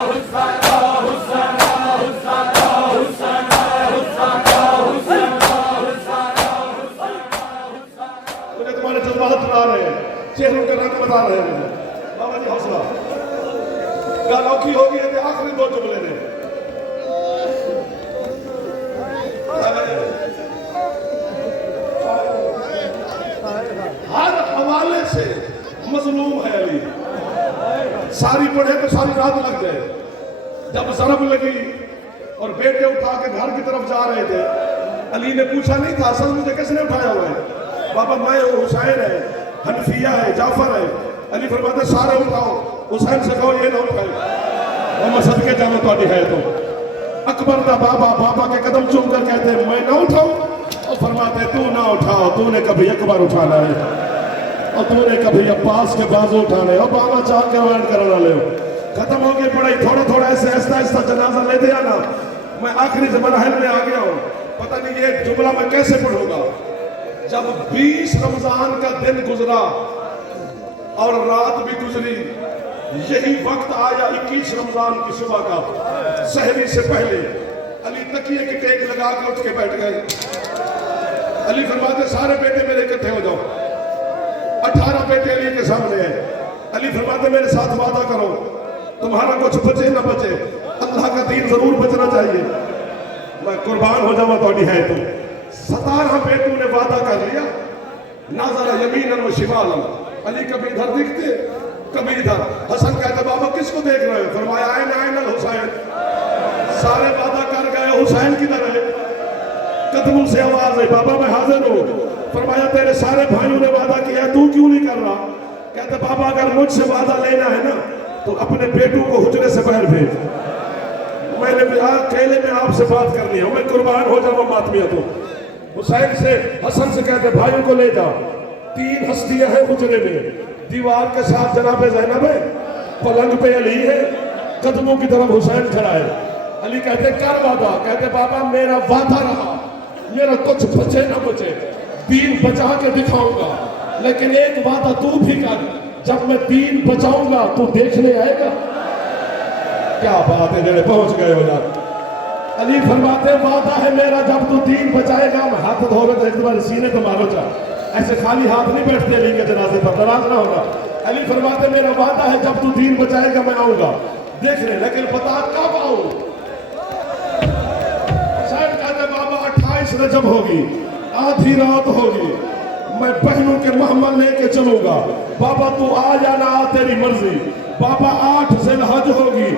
تمہارے جذبات بتا رہے ہیں، چہروں کے رنگ بتا رہے ہیں. بابا جی حوصلہ گل اوکھی ہوگی ہے کہ آخری دو جملے نے. ہر حوالے سے مظلوم ہے علی. ساری پڑھے تو ساری رات لگ جائے. جب ضرب لگی اور بیٹے اٹھا کے گھر کی طرف جا رہے تھے، علی نے پوچھا نہیں تھا اصل مجھے کس نے اٹھایا ہوا ہے؟ بابا میں ہوں، حسین ہے، حنفیہ ہے، جعفر ہے. علی فرماتے سارے اٹھاؤ، حسین سے کہو یہ نہ اٹھائے. میں صدقے جانا تو ہے تو اکبر دا بابا کے قدم چوم کر کہتے ہیں میں نہ اٹھاؤں، اور فرماتے تو نہ اٹھاؤ، تو نے کبھی اکبر اٹھانا ہے اور تو نے کبھی عباس کے بازو اٹھانے. اور بابا چاہ کے وائن کرنا لے ہو. ختم ہو گئی پڑھائی، تھوڑا تھوڑا ایسے ایسا جنازہ لے دیا نا. میں آخری مراحل میں آ گیا ہوں. پتہ نہیں یہ جملہ میں کیسے پڑھوں گا. جب 20 رمضان کا دن گزرا اور رات بھی گزری، یہی وقت آیا 21 رمضان کی صبح کا، سحری سے پہلے. علی تکیے کی ٹیک لگا کے اٹھ کے بیٹھ گئے. علی فرماتے سارے بیٹے میرے اکٹھے ہو جاؤ. 18 بیٹے علی کے سامنے ہیں. علی فرماتے میرے ساتھ وعدہ کرو، تمہارا کچھ بچے نہ بچے، اللہ کا دین ضرور بچنا چاہیے. میں قربان ہو جاؤں تو ہے تو 17 بیٹوں نے وعدہ کر لیا. ناظر یمینا و شمالا. علی کبھی ادھر دیکھتے کبھی ادھر. حسن کہتے بابا کس کو دیکھ رہے ہیں؟ فرمایا آئین الحسین. سارے وعدہ کر گئے، حسین کدھر ہے؟ قدموں سے آواز ہے بابا میں حاضر ہوں. فرمایا تیرے سارے بھائیوں نے وعدہ کیا تو کیوں نہیں کر رہا؟ کہتے بابا اگر مجھ سے وعدہ لینا ہے نا تو اپنے بیٹوں کو حجرے سے باہر بھیج. میں نے اکیلے میں آپ سے بات کرنی ہے، میں قربان ہو جاؤں ماتمیت ہوں. حسین سے حسن سے کہتے بھائیوں کو لے جا. 3 ہستیاں ہیں حجرے میں. دیوار کے ساتھ جناب زینب ہے، پلنگ پہ علی ہے، قدموں کی طرف حسین کھڑا ہے. علی کہتے کر وعدہ. کہتے بابا میرا وعدہ رہا، میرا کچھ بچے نہ بچے، دین بچا کے دکھاؤں گا. لیکن ایک وعدہ تو بھی کر، جب میں دین بچاؤں گا تو دیکھنے آئے گا. کیا بات ہے جڑے پہنچ گئے ہو جاتے. علی فرماتے وعدہ ہے میرا جب تو دین بچائے گا. میں ہاتھ دھو رہے تھے ایک بار سینے تو مارو چاہ، ایسے خالی ہاتھ نہیں بیٹھتے علی کے جنازے پر، ناراض نہ ہوگا. علی فرماتے میرا وعدہ ہے جب تو دین بچائے گا میں آؤں گا دیکھ رہے، لیکن بتا کب آؤں؟ حسین کہتے بابا 28 رجب ہوگی، آدھی رات ہوگی، میں پہنوں کے محمل لے کے چلوں گا. بابا تو آ جانا، آ تیری مرضی. بابا 8 ذی الحج ہوگی،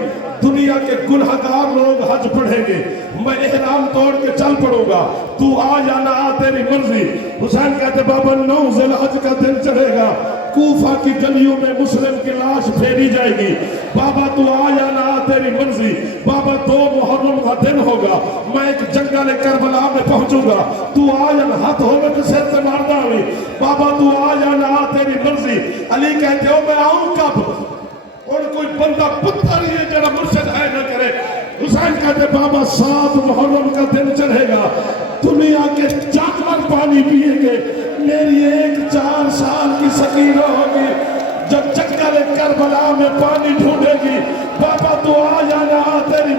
دنیا کے گنہگار لوگ حج پڑھیں گے، میں احرام توڑ کے چل پڑوں گا. تو آ جانا، آ تیری مرضی. حسین کہتے بابا 9 ذی الحج کا دن چڑھے گا، کوفہ کی گلیوں میں مسلم کی لاش پھیری جائے گی. بابا تو آ جانا، آ تیری مرضی. بابا 2 محرم کا دن ہوگا، میں ایک جنگل کربلا میں پہنچوں گا. تو آ جانا، ہاتھ ہو میں تو سر سے مارتا ہوئی. بابا تو آ جانا، آ تیری مرضی. علی کہتے ہو میں آؤں کب؟ اور کوئی بندہ پتھر ہی ہے جڑا مرشد ہے نہ کرے. حسین کہتے بابا 7 محرم کا دن چڑھے گا، دنیا کے جانور پانی پیئیں گے، میری ایک 4 سال کی سکینہ ہوگی جب جنگل کربلا میں پانی ڈھونڈے گی. بابا تو آ جانا، آ تیری.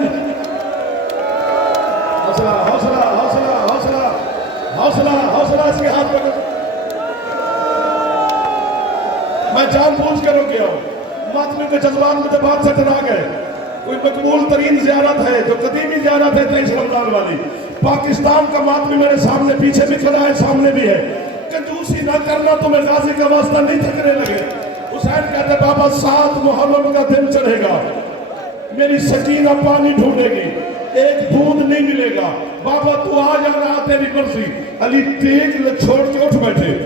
حوصلہ حوصلہ حوصلہ حوصلہ حوصلہ حوصلہ اس کے ہاتھ میں. میں جان بوجھ کے رک گیا ہوں. ماتمی کے جذبات مجھے بات سے ڈرا گئے. کوئی مقبول ترین زیارت ہے جو قدیمی زیارت ہے 23 رمضان والی. پاکستان کا ماتمی میرے سامنے پیچھے بھی کھڑا ہے، سامنے بھی ہے. کنجوسی نہ کرنا، تمہیں غازی کا واسطہ نہیں تھکنے لگے. حسین کہتے بابا 7 محرم کا دن چڑھے گا، میری سکینہ پانی ڈھونڈے گی، ایک بوند نہیں ملے گا. بابا تو آ جانا، آ تیری مرضی. علی ٹیک چھوڑ کے اٹھ بیٹھے.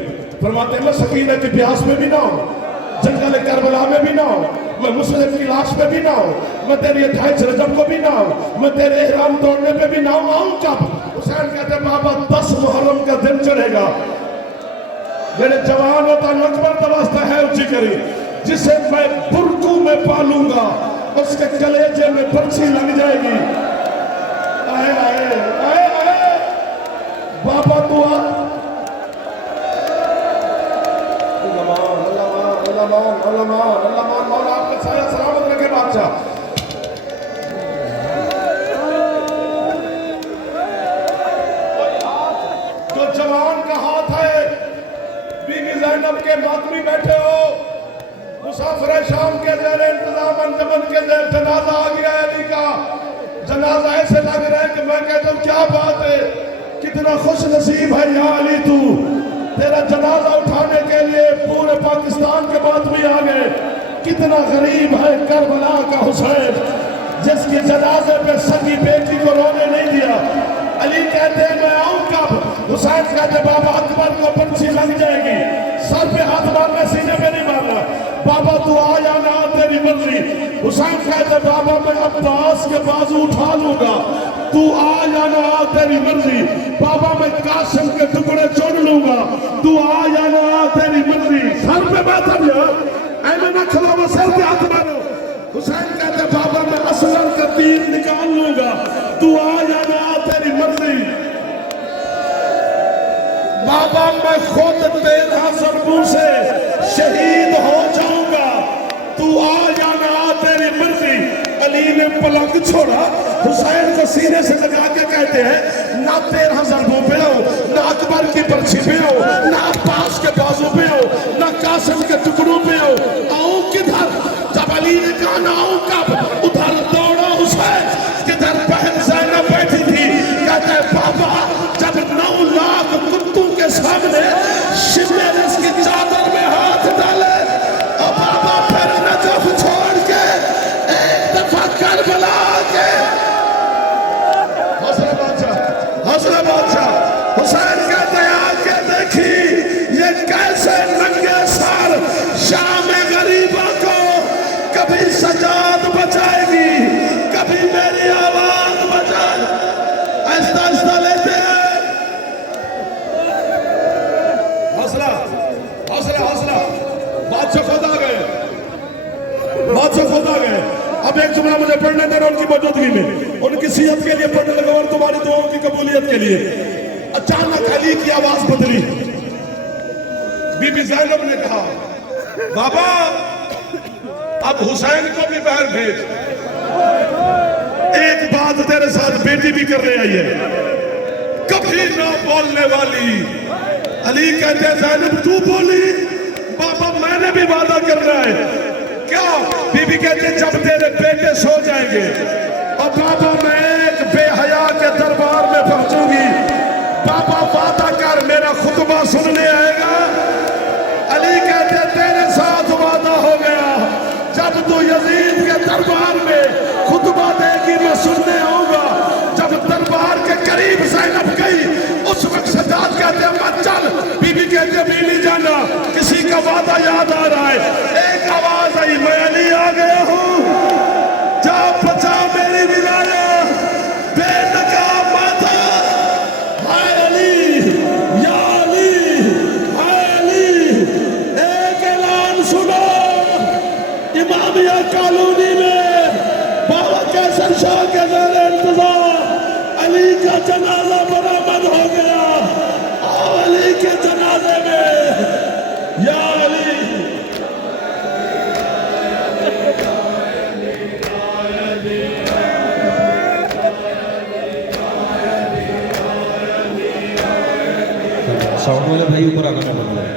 فرماتے میں سکینہ کی پیاس میں بھی نہ ہوں، جنگل کربلا میں بھی نہ ہوں، میں مسلم کی لاش پہ بھی نہ ہوں، میں تیری 28 رجب کو بھی نہ ہوں، میں تیرے احرام توڑنے پہ بھی نہ ہوں. آؤں کب؟ حسین کہتے بابا 10 محرم کا دن چڑھے گا. جنہیں جوان ہوتا اکبر دوستہ ہے اچھی کری، جسے میں برکو میں پالوں گا اس کے کلیجے میں برچی لگ جائے گی. آئے آئے آئے آئے بابا تو آ. علمان مولا آپ کا سایہ سلامت رکھے بادشاہ. زینب کے ماتمی بیٹھے ہو، مسافر شام کے زیر انتظام انجمن کے زیر جنازہ آ گیا ہے علی کا، جنازہ ایسے لگ رہا ہے کہ میں کہتا ہوں کیا بات ہے، کتنا خوش نصیب ہے یا علی تو، تیرا جنازہ اٹھانے کے لیے پورے پاکستان کے ماتمی آ گئے، کتنا غریب ہے کربلا کا حسین جس کی جنازے پہ سگی بیٹی کو رونے نہیں دیا۔ علی کہتے ہیں میں آؤں کب؟ حسین کہتے ہیں بابا اکبر کو پنچھی لگ جائے گی، سر پہ ہاتھ مارنا سینے پہ نہیں مارنا، بابا تو آ یا نہ تیری مرضی۔ حسین کہتے ہیں بابا میں عباس کے بازو اٹھا لوں گا، تو آ یا نہ تیری مرضی، بابا میں قاسم کے ٹکڑے چن لوں گا، تو آ یا نہ تیری مرضی۔ سر پہ ماتم یا ایمیں نہ کھلو وہ سر پہ ہاتھ مارو۔ حسین کہتے ہیں بابا میں اسلم کا تیر نکال لوں گا، تو آ یا نہ تیری مرضی۔ بابا میں خود 13 ضربوں سے شہید ہو جاؤں گا، تو آ یا نہ تیری مرضی۔ علی نے پلنگ چھوڑا، حسین کو سینے سے لگا کے کہتے ہیں نہ 13 ضربوں پہ ہو، نہ اکبر کی پرچھی پہ ہو، نہ عباس کے بازو پہ ہو، نہ قاسم کے ٹکڑوں پہ ہو، آؤں کدھر؟ جب علی نے کہا نہ آؤں کب؟ ادھر دوڑا حسین کدھر بہن زینب بیٹھی تھی، کہتے ہیں بابا جب 9 لاکھ کتوں کے سامنے شمر اس کی چادر میں ہاتھ ڈالے اور بابا پھر نجف چھوڑ کے ایک دفعہ کربلا کے حوصلہ بادشاہ حسین کہتے ہیں آ کے دیکھی یہ کیسے ننگے سر شام غریبہ کو کبھی سجاد بچائے گی، کبھی میری آواز بچائے۔ آہستہ آہستہ لیتے ہیں، حوصلہ حوصلہ حوصلہ۔ بادشاہ خود آ گئے، بادشاہ خود آ گئے۔ اب ایک جملہ مجھے پڑھنے دینا ان کی موجودگی میں، ان کی صحت کے لیے پڑھنے لگا اور تمہاری دعاؤں کی قبولیت کے لیے۔ اچانک علی کی آواز بدلی، بی بی زینب نے کہا بابا اب حسین کو بھی باہر بھیج، ایک بات تیرے ساتھ بیٹی بھی کرنے آئی ہے، کبھی نہ بولنے والی۔ علی کہتے ہیں زینب تو بولی؟ بابا میں نے بھی وعدہ کرنا ہے۔ کیا؟ بی بی کہتے ہیں جب تیرے بیٹے سو جائیں گے اور بابا میں ایک بے حیا کے دربار میں پہنچوں گی، بابا وعدہ کر میرا خطبہ سننے آئے گا۔ علی کہتے ہیں تیرے ساتھ وعدہ ہو گیا، جب تو یزید کے دربار میں خطبہ دے گی میں سننے آؤں گا۔ جب دربار کے قریب زینب گئی اس وقت سجاد کہتے ہیں مت چل، بی بی کہتے ہیں بیوی جانا کسی کا وعدہ یاد آ رہا ہے۔ ایک آواز آئی میں علی آ گیا ہوں، جا بچا میری ولایت، بے نقاب ماتا، ہائے علی یا علی ہائے علی۔ ایک اعلان سنو امامیہ کالونی میں بابا کیسر شاہ کے زیر انتظار علی کا جنازہ برآمد ہو گیا، آؤ علی کے جنازے میں یا علی۔ ساؤنڈ والے بھائی اوپر آگے میں بن رہا ہے۔